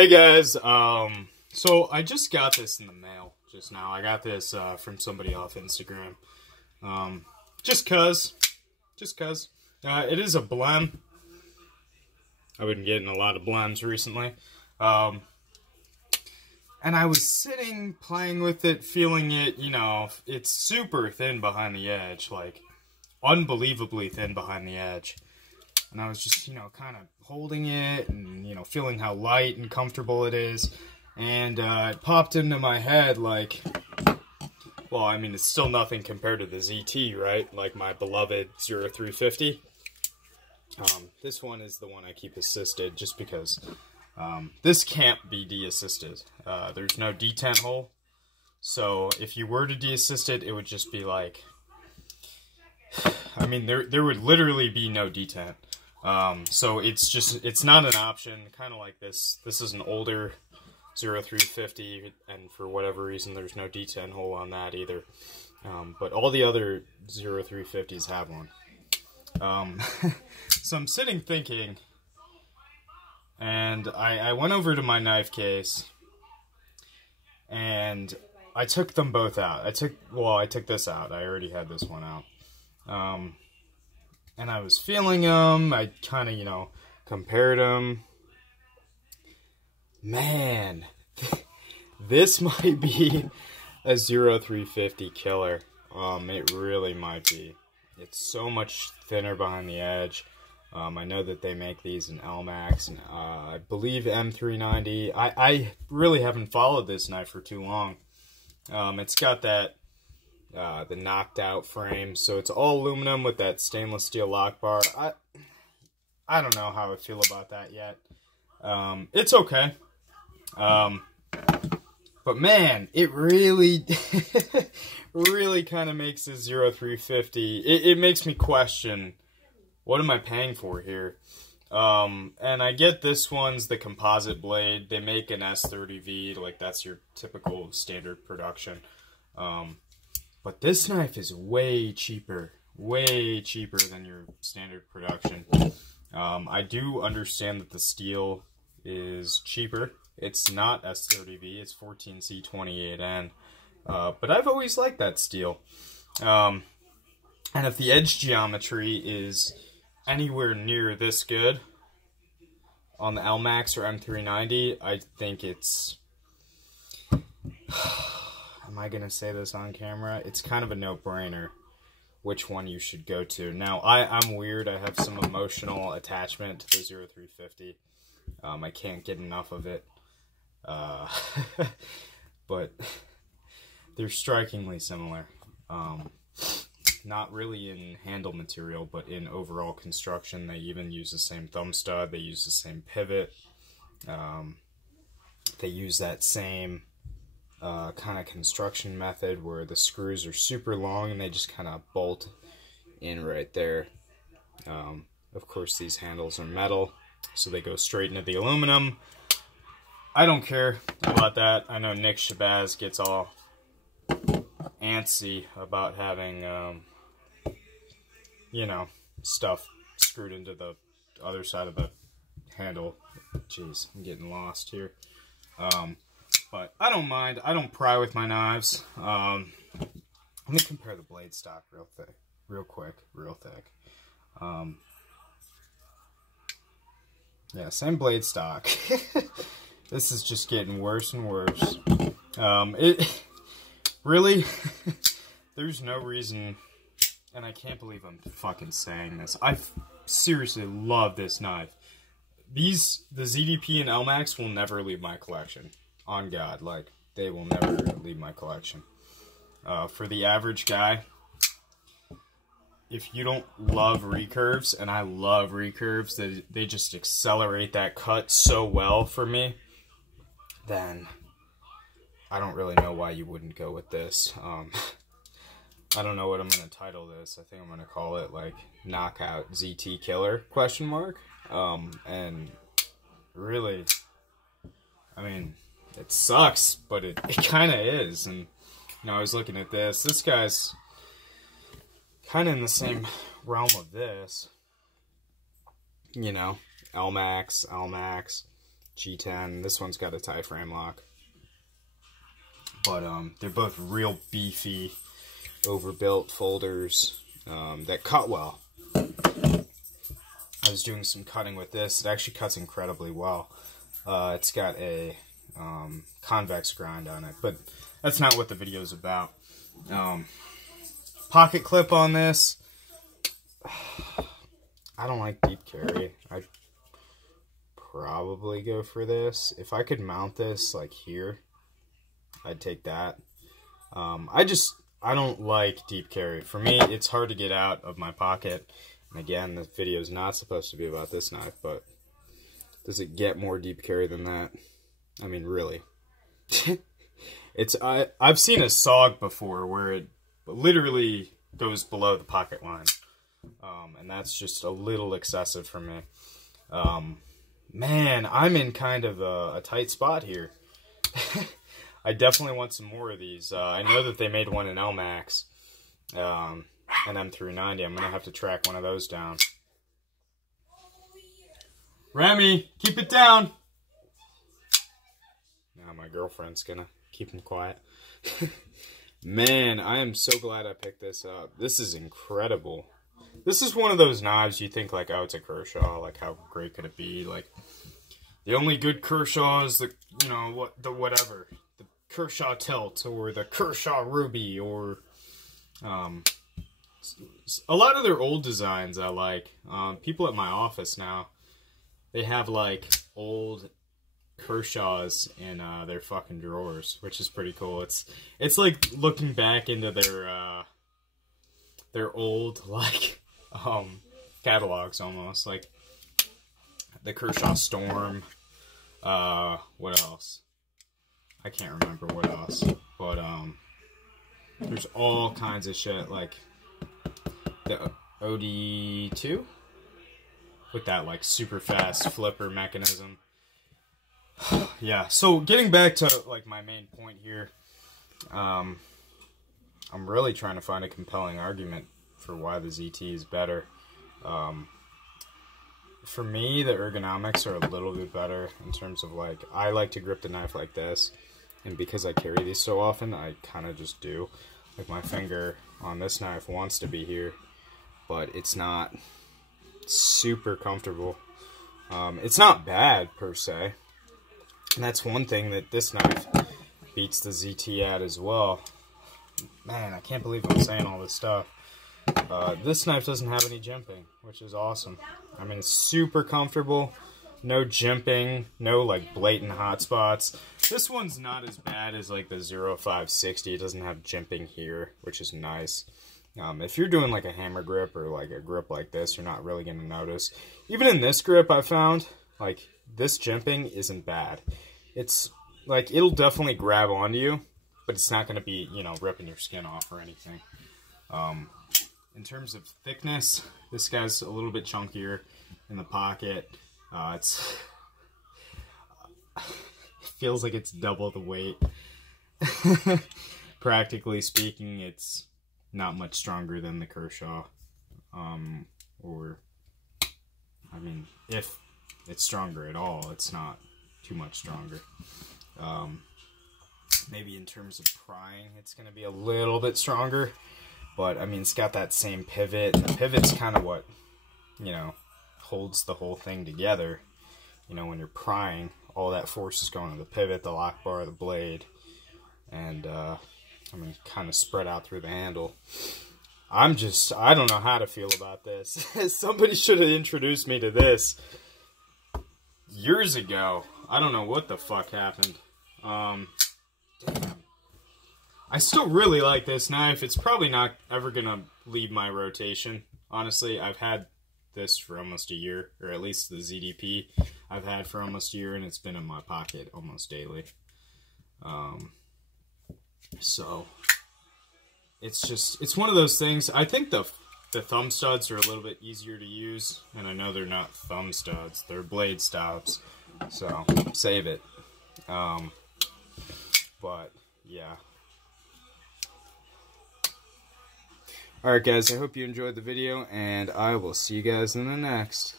Hey guys, so I just got this in the mail just now. I got this from somebody off Instagram. Just cuz. It is a blem. I've been getting a lot of blems recently. And I was sitting, playing with it, feeling it, you know, it's super thin behind the edge, like, unbelievably thin behind the edge. And I was just, you know, kind of holding it and, you know, feeling how light and comfortable it is. And it popped into my head like, well, I mean, it's still nothing compared to the ZT, right? Like my beloved 0350. This one is the one I keep assisted just because this can't be de-assisted. There's no detent hole. So if you were to de-assist it, it would just be like, I mean, there would literally be no detent. So it's not an option, kind of like this. This is an older 0350, and for whatever reason, there's no detent hole on that either. But all the other 0350s have one. So I'm sitting thinking, and I went over to my knife case, and I took them both out. I took this out. I already had this one out. And I was feeling them. I kind of, you know, compared them. Man, this might be a 0350 killer. It really might be. It's so much thinner behind the edge. I know that they make these in LMAX, and I believe M390. I really haven't followed this knife for too long. It's got that the knocked out frame, so it's all aluminum with that stainless steel lock bar. I don't know how I feel about that yet. It's okay. But man, it really really kind of makes a 0350. It makes me question, what am I paying for here? And I get this one's the composite blade. They make an S30V, like that's your typical standard production. But this knife is way cheaper than your standard production. I do understand that the steel is cheaper. It's not S30V, it's 14C28N. But I've always liked that steel. And if the edge geometry is anywhere near this good on the LMAX or M390, I think it's... Am I going to say this on camera? It's kind of a no-brainer which one you should go to. Now, I'm weird. I have some emotional attachment to the 0350. I can't get enough of it. But they're strikingly similar. Not really in handle material, but in overall construction. They even use the same thumb stud. They use the same pivot. They use that same kind of construction method where the screws are super long and they just kind of bolt in right there. Of course, these handles are metal, so they go straight into the aluminum. I don't care about that. I know Nick Shabazz gets all antsy about having, you know, stuff screwed into the other side of the handle. Jeez, I'm getting lost here. But I don't mind. I don't pry with my knives. Let me compare the blade stock real thick. Yeah, same blade stock. This is just getting worse and worse. It really, there's no reason, and I can't believe I'm fucking saying this. I seriously love this knife. The ZDP and LMAX will never leave my collection. On God, like, they will never leave my collection. For the average guy, if you don't love recurves, and I love recurves, they just accelerate that cut so well for me, then I don't really know why you wouldn't go with this. I don't know what I'm going to title this. I think I'm going to call it, like, Knockout ZT Killer, ? And really, I mean, it sucks, but it kind of is. And, you know, I was looking at this. This guy's kind of in the same realm of this. You know, LMAX, G10. This one's got a tie frame lock. But they're both real beefy, overbuilt folders that cut well. I was doing some cutting with this. It actually cuts incredibly well. It's got a convex grind on it, but that's not what the video is about. Pocket clip on this. I don't like deep carry. I'd probably go for this. If I could mount this like here, I'd take that. I don't like deep carry. For me, it's hard to get out of my pocket. And again, this video is not supposed to be about this knife, but does it get more deep carry than that? I mean, really. I've seen a SOG before where it literally goes below the pocket line. And that's just a little excessive for me. Man, I'm in kind of a tight spot here. I definitely want some more of these. I know that they made one in LMAX, an M390. I'm going to have to track one of those down. Remy, keep it down! Now my girlfriend's going to keep him quiet. Man, I am so glad I picked this up. This is incredible. This is one of those knives you think like, oh, it's a Kershaw. Like, how great could it be? Like, the only good Kershaw is the, you know, whatever. The Kershaw Tilt or the Kershaw Ruby or a lot of their old designs I like. People at my office now, they have like old Kershaws in their fucking drawers, which is pretty cool. It's like looking back into their old like catalogs almost, like the Kershaw Storm. What else? I can't remember what else, but there's all kinds of shit like the OD2 with that like super fast flipper mechanism. Yeah, so getting back to like my main point here, I'm really trying to find a compelling argument for why the ZT is better. For me, the ergonomics are a little bit better in terms of like, I like to grip the knife like this, and because I carry these so often, I kind of just do. Like my finger on this knife wants to be here, but it's not super comfortable. It's not bad per se, and that's one thing that this knife beats the ZT at as well. Man, I can't believe I'm saying all this stuff. This knife doesn't have any jimping, which is awesome. I mean, it's super comfortable. No jimping, no like blatant hot spots. This one's not as bad as like the 0560. It doesn't have jimping here, which is nice. If you're doing like a hammer grip or like a grip like this, you're not really going to notice. Even in this grip, I found like this jimping isn't bad. It's like, it'll definitely grab onto you, but it's not going to be, you know, ripping your skin off or anything. In terms of thickness, this guy's a little bit chunkier in the pocket. It feels like it's double the weight. Practically speaking, it's not much stronger than the Kershaw. Or, I mean, if it's stronger at all, it's not too much stronger. Maybe in terms of prying, it's going to be a little bit stronger. But, I mean, it's got that same pivot. And the pivot's kind of what, you know, holds the whole thing together. You know, when you're prying, all that force is going to the pivot, the lock bar, the blade. And, I mean, kind of spread out through the handle. I don't know how to feel about this. Somebody should have introduced me to this years ago. I don't know what the fuck happened. Damn. I still really like this knife. It's probably not ever gonna leave my rotation. Honestly, I've had this for almost a year, or at least the ZDP I've had for almost a year, and it's been in my pocket almost daily. So it's one of those things. I think the thumb studs are a little bit easier to use, and I know they're not thumb studs, they're blade stops, so save it. But yeah. Alright guys, I hope you enjoyed the video, and I will see you guys in the next.